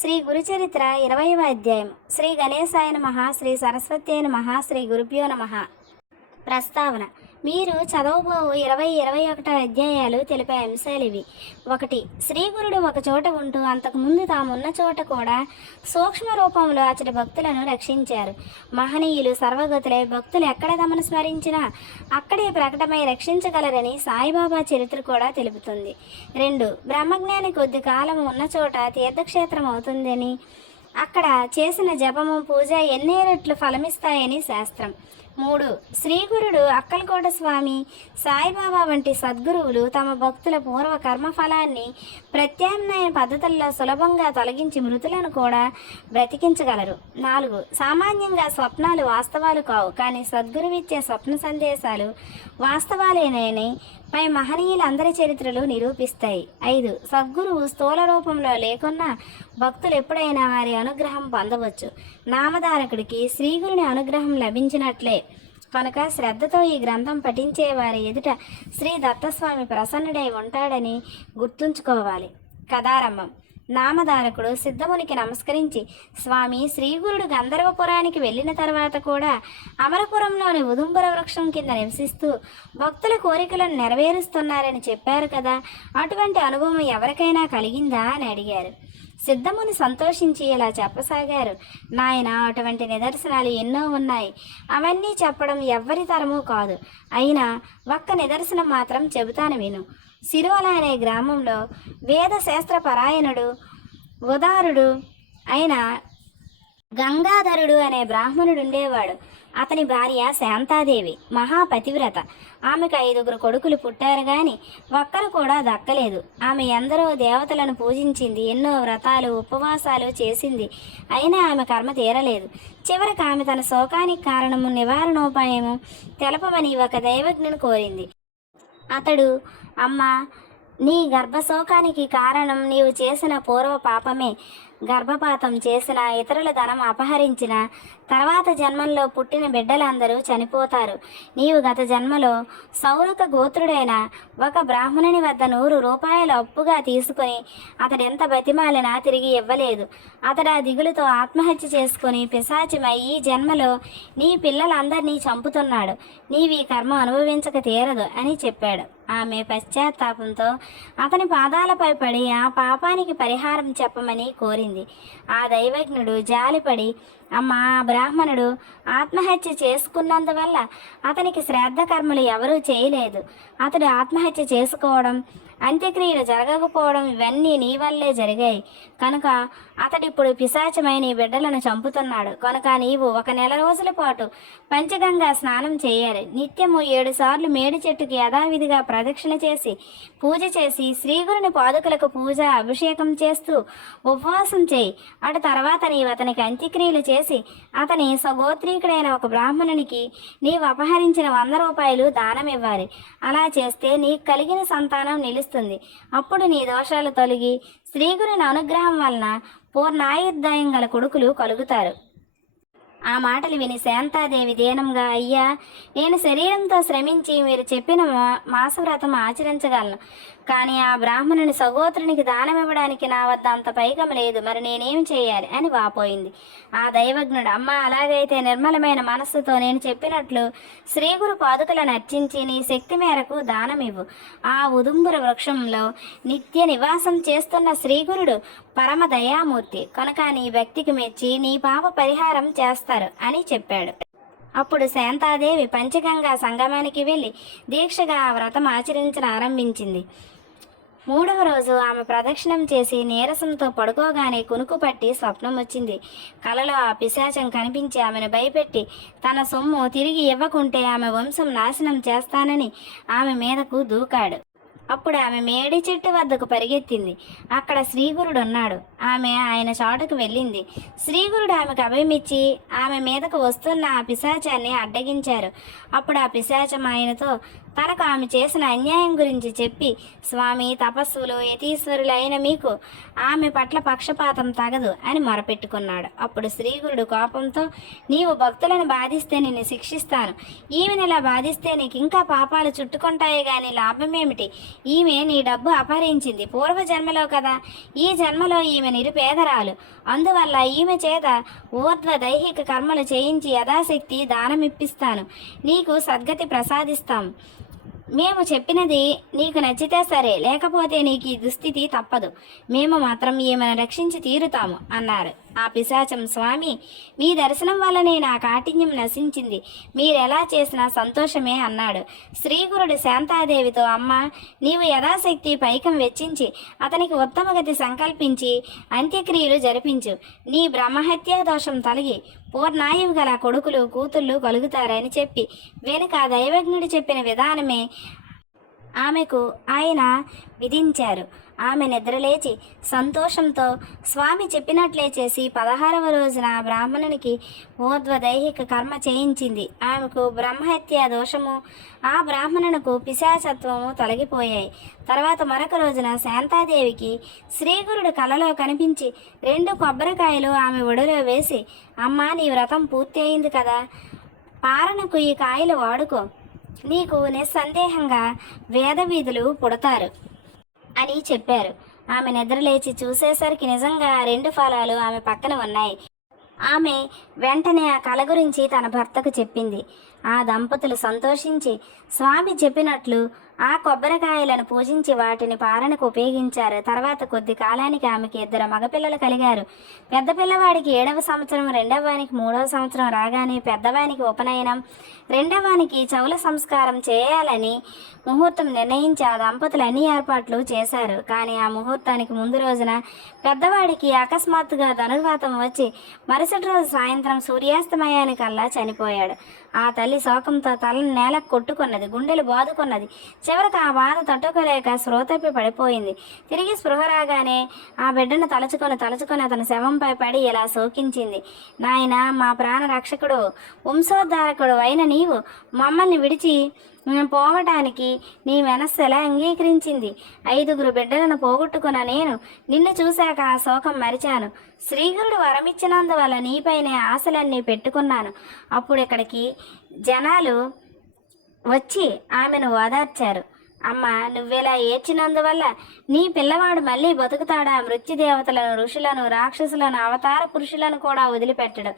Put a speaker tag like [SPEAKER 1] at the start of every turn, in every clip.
[SPEAKER 1] శ్రీ గురుచరిత్ర ఇరవయవ అధ్యాయం. శ్రీ గణేశాయ నమ శ్రీ సరస్వతి నమ శ్రీ గురుభ్యో నమ. ప్రస్తావన. మీరు చదవబో ఇరవై ఇరవై ఒకటో అధ్యాయాలు తెలిపే అంశాలు ఇవి. ఒకటి శ్రీగురుడు ఒక చోట ఉంటూ అంతకుముందు తామున్న చోట కూడా సూక్ష్మ రూపంలో అతడి భక్తులను రక్షించారు. మహనీయులు సర్వగతులై భక్తులు ఎక్కడ తమను స్మరించినా అక్కడే ప్రకటమై రక్షించగలరని సాయిబాబా చరిత్ర కూడా తెలుపుతుంది. రెండు బ్రహ్మజ్ఞాని కొద్ది కాలం ఉన్న చోట తీర్థక్షేత్రం అవుతుందని అక్కడ చేసిన జపము పూజ ఎన్నే రెట్లు ఫలమిస్తాయని శాస్త్రం. మూడు. శ్రీగురుడు అక్కలకోట స్వామి సాయిబాబా వంటి సద్గురువులు తమ భక్తుల పూర్వ కర్మ ఫలాన్ని ప్రత్యామ్నాయ పద్ధతుల్లో సులభంగా తొలగించి మృతులను కూడా బ్రతికించగలరు. నాలుగు. సామాన్యంగా స్వప్నాలు వాస్తవాలు కావు కానీ సద్గురువు ఇచ్చే స్వప్న సందేశాలు వాస్తవాలేనని పై మహనీయులందరి చరిత్రలు నిరూపిస్తాయి. ఐదు. సద్గురువు స్థూల రూపంలో లేకున్నా భక్తులు ఎప్పుడైనా వారి అనుగ్రహం పొందవచ్చు. నామధారకుడికి శ్రీగురుని అనుగ్రహం లభించినట్లే. కనుక శ్రద్ధతో ఈ గ్రంథం పఠించే వారి ఎదుట శ్రీ దత్తస్వామి ప్రసన్నుడై ఉంటాడని గుర్తుంచుకోవాలి. కథారంభం. నామధారకుడు సిద్ధమునికి నమస్కరించి స్వామి శ్రీగురుడు గంధర్వపురానికి వెళ్ళిన తర్వాత కూడా అమరపురంలోని ఉదుంబర వృక్షం కింద నివసిస్తూ భక్తుల కోరికలను నెరవేరుస్తున్నారని చెప్పారు కదా. అటువంటి అనుభవం ఎవరికైనా కలిగిందా అని అడిగారు. సిద్ధముని సంతోషించి ఇలా చెప్పసాగారు. నాయన అటువంటి నిదర్శనాలు ఎన్నో ఉన్నాయి. అవన్నీ చెప్పడం ఎవ్వరి తరమూ కాదు. అయినా ఒక్క నిదర్శనం మాత్రం చెబుతాను విను. సిరువల అనే గ్రామంలో వేద శాస్త్ర పరాయణుడు ఉదారుడు అయిన గంగాధరుడు అనే బ్రాహ్మణుడు ఉండేవాడు అతని భార్య శాంతాదేవి మహాపతివ్రత. ఆమెకు ఐదుగురు కొడుకులు పుట్టారు గాని ఒక్కరు కూడా దక్కలేదు. ఆమె ఎందరో దేవతలను పూజించింది ఎన్నో వ్రతాలు ఉపవాసాలు చేసింది. అయినా ఆమె కర్మ తీరలేదు. చివరికి ఆమె తన శోకానికి కారణము నివారణోపాయము తెలపమని ఒక దైవజ్ఞను కోరింది. అతడు అమ్మ నీ గర్భశోకానికి కారణం నీవు చేసిన పూర్వ పాపమే. గర్భపాతం చేసిన ఇతరుల ధనం అపహరించిన తర్వాత జన్మల్లో పుట్టిన బిడ్డలందరూ చనిపోతారు. నీవు గత జన్మలో సౌరక గోత్రుడైన ఒక బ్రాహ్మణుని వద్ద నూరు రూపాయలు అప్పుగా తీసుకొని అతడు ఎంత బతిమాలినా తిరిగి ఇవ్వలేదు. అతడు ఆ దిగులుతో ఆత్మహత్య చేసుకుని పిశాచిమై ఈ జన్మలో నీ పిల్లలందరినీ చంపుతున్నాడు. నీవి కర్మ అనుభవించక తీరదు అని చెప్పాడు. ఆమె పశ్చాత్తాపంతో అతని పాదాలపై పడి ఆ పాపానికి పరిహారం చెప్పమని కోరింది. ఆ దైవజ్ఞుడు జాలిపడి అమ్మ ఆ బ్రాహ్మణుడు ఆత్మహత్య చేసుకున్నందువల్ల అతనికి శ్రాద్ధ కర్మలు ఎవరూ చేయలేదు. అతడు ఆత్మహత్య చేసుకోవడం అంత్యక్రియలు జరగకపోవడం ఇవన్నీ నీ వల్లే జరిగాయి. కనుక అతడిప్పుడు పిశాచమై నీ బిడ్డలను చంపుతున్నాడు. కనుక నీవు ఒక నెల రోజుల పాటు పంచగంగా స్నానం చేయాలి. నిత్యము ఏడు సార్లు మేడి చెట్టుకి యథావిధిగా ప్రదక్షిణ చేసి పూజ చేసి శ్రీగురుని పాదుకలకు పూజ అభిషేకం చేస్తూ ఉపవాసం చేయి. అటు తర్వాత నీవు అతనికి అంత్యక్రియలు చేసి అతని సగోత్రీకుడైన ఒక బ్రాహ్మణునికి నీవు అపహరించిన వంద రూపాయలు దానం ఇవ్వాలి అలా చేస్తే నీకు కలిగిన సంతానం నిలుస్తుంది. అప్పుడు నీ దోషాలు తొలగి శ్రీగురుని అనుగ్రహం వలన పూర్ణాయుర్దాయం గల కొడుకులు కలుగుతారు. ఆ మాటలు విని శాంతాదేవి దీనంగా అయ్యా నేను శరీరంతో శ్రమించి మీరు చెప్పిన మా- మాసవ్రతం ఆచరించగలను. కానీ ఆ బ్రాహ్మణుని సహోదరునికి దానం ఇవ్వడానికి నా వద్ద అంత పైకం లేదు. మరి నేనేం చేయాలి? అని వాపోయింది. ఆ దైవజ్ఞుడు అమ్మ అలాగైతే నిర్మలమైన మనస్సుతో నేను చెప్పినట్లు శ్రీగురు పాదుకలను అర్చించి నీ శక్తి మేరకు దానం ఇవ్వు. ఆ ఉదుంబుర వృక్షంలో నిత్య నివాసం చేస్తున్న శ్రీగురుడు పరమ దయామూర్తి కనుక నీ వ్యక్తికి మెచ్చి నీ పాప పరిహారం చేస్తారు అని చెప్పాడు. అప్పుడు శాంతాదేవి పంచగంగా సంగమానికి వెళ్ళి దీక్షగా ఆ వ్రతం ఆచరించడం ఆరంభించింది. మూడవ రోజు ఆమె ప్రదక్షిణం చేసి నీరసంతో పడుకోగానే కునుకు పట్టి స్వప్నం వచ్చింది. కలలో ఆ పిశాచం కనిపించి ఆమెను భయపెట్టి తన సొమ్ము తిరిగి ఇవ్వకుంటే ఆమె వంశం నాశనం చేస్తానని ఆమె మీదకు దూకాడు. అప్పుడు ఆమె మేడి చెట్టు వద్దకు పరిగెత్తింది. అక్కడ శ్రీగురుడు ఉన్నాడు. ఆమె ఆయన చోటకు వెళ్ళింది. శ్రీగురుడు ఆమెకు అభయమిచ్చి ఆమె మీదకు వస్తున్న ఆ పిశాచాన్ని అడ్డగించారు. అప్పుడు ఆ పిశాచం ఆయనతో తనకు ఆమె చేసిన అన్యాయం గురించి చెప్పి స్వామి తపస్సులు యతీశ్వరులు అయిన మీకు ఆమె పట్ల పక్షపాతం తగదు అని మొరపెట్టుకున్నాడు. అప్పుడు శ్రీగురుడు కోపంతో నీవు భక్తులను బాధిస్తే నిన్ను శిక్షిస్తాను. ఈమెను ఇలా బాధిస్తే నీకు ఇంకా పాపాలు చుట్టుకుంటాయి గాని లాభమేమిటి? ఈమె నీ డబ్బు అపహరించింది. పూర్వ జన్మలో కదా. ఈ జన్మలో ఈమె నిరుపేదరాలు. అందువల్ల ఈమె చేత ఊర్ధ్వ దైహిక కర్మలు చేయించి యథాశక్తి దానమిప్పిస్తాను. నీకు సద్గతి ప్రసాదిస్తాం. మేము చెప్పినది నీకు నచ్చితే సరే. లేకపోతే నీకు ఈ దుస్థితి తప్పదు. మేము మాత్రం ఈమెను రక్షించి తీరుతాము అన్నారు. ఆ పిశాచం స్వామి మీ దర్శనం వల్లనే నా కాఠిన్యం నశించింది. మీరెలా చేసినా సంతోషమే అన్నాడు. శ్రీగురుడు శాంతాదేవితో అమ్మ నీవు యథాశక్తి పైకం వెచ్చించి అతనికి ఉత్తమగతి సంకల్పించి అంత్యక్రియలు జరిపించు. నీ బ్రహ్మహత్యా దోషం తొలగి పూర్ణాయువు గల కొడుకులు కూతుళ్ళు కలుగుతారని చెప్పి వెనుక దైవజ్ఞుడు చెప్పిన విధానమే ఆమెకు ఆయన విధించారు. ఆమె నిద్రలేచి సంతోషంతో స్వామి చెప్పినట్లే చేసి పదహారవ రోజున బ్రాహ్మణునికి ఊర్ధ్వ దైహిక కర్మ చేయించింది. ఆమెకు బ్రహ్మహత్య దోషము ఆ బ్రాహ్మణునకు పిశాచత్వము తొలగిపోయాయి. తర్వాత మరొక రోజున శాంతాదేవికి శ్రీగురుడు కలలో కనిపించి రెండు కొబ్బరికాయలు ఆమె ఒడిలో వేసి అమ్మ నీ వ్రతం పూర్తి అయింది కదా పారణకు ఈ కాయలు వాడుకో. నీకు నిస్సందేహంగా వేద వీధులు పుడతారు అని చెప్పారు. ఆమె నిద్రలేచి చూసేసరికి నిజంగా రెండు ఫలాలు ఆమె పక్కన ఉన్నాయి. ఆమె వెంటనే ఆ కళ గురించి తన భర్తకు చెప్పింది. ఆ దంపతులు సంతోషించి స్వామి చెప్పినట్లు ఆ కొబ్బరికాయలను పూజించి వాటిని పాలనకు ఉపయోగించారు. తర్వాత కొద్ది కాలానికి ఆమెకి ఇద్దరు మగపిల్లలు కలిగారు. పెద్ద పిల్లవాడికి ఏడవ సంవత్సరం రెండవవానికి మూడవ సంవత్సరం రాగానే పెద్దవానికి ఉపనయనం రెండవానికి చౌల సంస్కారం చేయాలని ముహూర్తం నిర్ణయించి ఆ దంపతులు అన్ని ఏర్పాట్లు చేశారు. కానీ ఆ ముహూర్తానికి ముందు రోజున పెద్దవాడికి అకస్మాత్తుగా ధనుర్వాతం వచ్చి మరుసటి రోజు సాయంత్రం సూర్యాస్తమయానికల్లా చనిపోయాడు. ఆ తల్లి శోకంతో తలను నేలకు కొట్టుకున్నది గుండెలు బాదుకున్నది. చివరికి ఆ బాధ తట్టుకోలేక శ్రోతప్పి పడిపోయింది. తిరిగి స్పృహ రాగానే ఆ బిడ్డను తలుచుకొని తలుచుకొని అతని శవంపై పడి ఇలా శోకించింది. నాయన మా ప్రాణ రక్షకుడు వంశోద్ధారకుడు అయిన నీవు మమ్మల్ని విడిచి పోవటానికి నీ మనస్సు ఎలా అంగీకరించింది? ఐదుగురు బిడ్డలను పోగొట్టుకున్న నేను నిన్ను చూశాక ఆ శోకం మరిచాను. శ్రీగురుడు వరమిచ్చినందువల్ల నీపైనే ఆశలన్నీ పెట్టుకున్నాను. అప్పుడు ఇక్కడికి జనాలు వచ్చి ఆమెను ఓదార్చారు. అమ్మ నువ్వెలా ఏడ్చినందువల్ల నీ పిల్లవాడు మళ్ళీ బతుకుతాడా? మృత్యుదేవతలను ఋషులను రాక్షసులను అవతార పురుషులను కూడా వదిలిపెట్టడు.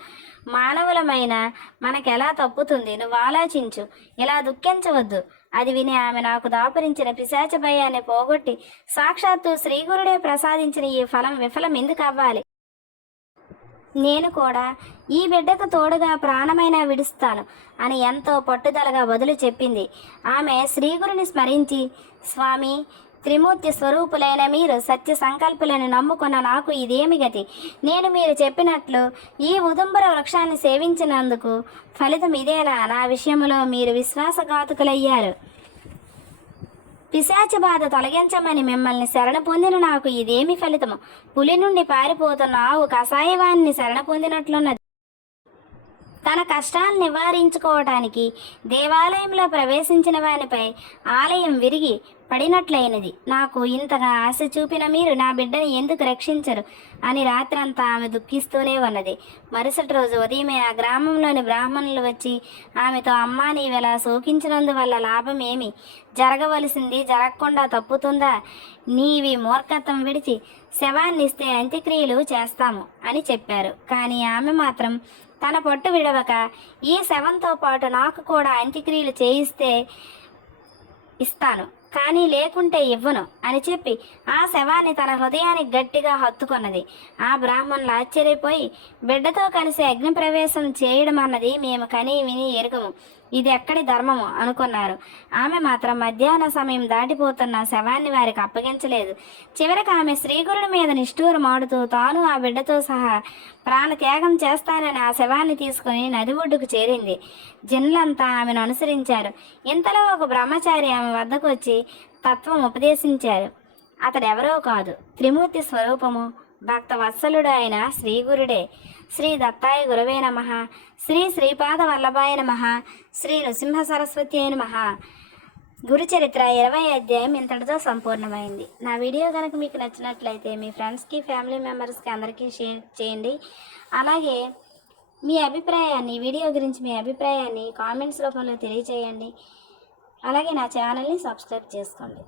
[SPEAKER 1] మానవులమైన మనకెలా తప్పుతుంది? నువ్వు ఆలోచించు. ఇలా దుఃఖించవద్దు. అది విని ఆమె నాకు దాపరించిన పిశాచ భయాన్ని పోగొట్టి సాక్షాత్తు శ్రీగురుడే ప్రసాదించిన ఈ ఫలం విఫలం ఎందుకు అవ్వాలి? నేను కూడా ఈ బిడ్డకు తోడుగా ప్రాణమైనా విడుస్తాను అని ఎంతో పట్టుదలగా బదులు చెప్పింది. ఆమె శ్రీగురుని స్మరించి స్వామి త్రిమూర్తి స్వరూపులైన మీరు సత్య సంకల్పులను నమ్ముకున్న నాకు ఇదేమి గతి? నేను మీరు చెప్పినట్లు ఈ ఉదుంబర వృక్షాన్ని సేవించినందుకు ఫలితం ఇదేనా? నా విషయంలో మీరు విశ్వాసఘాతుకులయ్యారు. పిశాచ బాధ తొలగించమని మిమ్మల్ని శరణ పొందిన నాకు ఇదేమి ఫలితము? పులి నుండి పారిపోతున్న ఆవు కషాయవాన్ని శరణ పొందినట్లున్నది. తన కష్టాన్ని నివారించుకోవటానికి దేవాలయంలో ప్రవేశించిన వానిపై ఆలయం విరిగి పడినట్లయినది. నాకు ఇంతగా ఆశ చూపిన మీరు నా బిడ్డని ఎందుకు రక్షించరు? అని రాత్రంతా ఆమె దుఃఖిస్తూనే ఉన్నది. మరుసటి రోజు ఉదయమే ఆ గ్రామంలోని బ్రాహ్మణులు వచ్చి ఆమెతో అమ్మా నీవెలా శోకించినందువల్ల లాభం ఏమి? జరగవలసింది జరగకుండా తప్పుతుందా? నీవి మూర్ఖత్వం విడిచి శవాన్ని ఇస్తే అంత్యక్రియలు చేస్తాము అని చెప్పారు. కానీ ఆమె మాత్రం తన పొట్టు విడవక ఈ శవంతో పాటు నాకు కూడా అంత్యక్రియలు చేయిస్తే ఇస్తాను కానీ లేకుంటే ఇవ్వను అని చెప్పి ఆ శవాన్ని తన హృదయానికి గట్టిగా హత్తుకున్నది. ఆ బ్రాహ్మణులు ఆశ్చర్యపోయి బిడ్డతో కలిసి అగ్నిప్రవేశం చేయడం అన్నది మేము కని విని ఎరుగము. ఇది ఎక్కడి ధర్మము అనుకున్నారు. ఆమె మాత్రం మధ్యాహ్న సమయం దాటిపోతున్న శవాన్ని వారికి అప్పగించలేదు. చివరికి ఆమె శ్రీగురుడి మీద నిష్ఠూరం మాడుతూ తాను ఆ బిడ్డతో సహా ప్రాణత్యాగం చేస్తానని ఆ శవాన్ని తీసుకుని నది ఒడ్డుకు చేరింది. జనులంతా ఆమెను అనుసరించారు. ఇంతలో ఒక బ్రహ్మచారి ఆమె వద్దకు వచ్చి తత్వం ఉపదేశించారు. అతడెవరో కాదు. త్రిమూర్తి స్వరూపము. భక్త వత్సలుడు అయిన శ్రీగురుడే. శ్రీ దత్తాయ గురవే నమ. శ్రీ శ్రీపాద వల్లభాయ నమ. శ్రీ నృసింహ సరస్వతి అయిన నమ. గురుచరిత్ర ఇరవై అధ్యాయం ఇంతటితో సంపూర్ణమైంది. నా వీడియో కనుక మీకు నచ్చినట్లయితే మీ ఫ్రెండ్స్కి ఫ్యామిలీ మెంబర్స్కి అందరికీ షేర్ చేయండి. అలాగే మీ అభిప్రాయాన్ని వీడియో గురించి మీ అభిప్రాయాన్ని కామెంట్స్ రూపంలో తెలియజేయండి అలాగే నా ఛానల్ని సబ్స్క్రైబ్ చేసుకోండి.